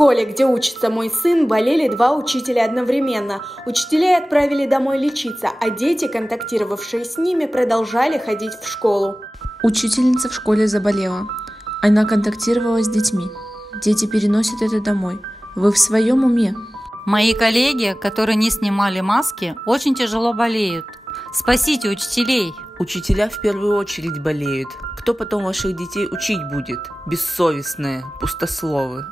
школе, где учится мой сын, болели 2 учителя одновременно. Учителей отправили домой лечиться, а дети, контактировавшие с ними, продолжали ходить в школу. Учительница в школе заболела. Она контактировала с детьми. Дети переносят это домой. Вы в своем уме? Мои коллеги, которые не снимали маски, очень тяжело болеют. Спасите учителей! Учителя в первую очередь болеют. Кто потом ваших детей учить будет? Бессовестные, пустословы.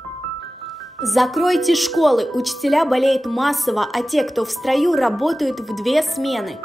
Закройте школы, учителя болеют массово, а те, кто в строю, работают в 2 смены.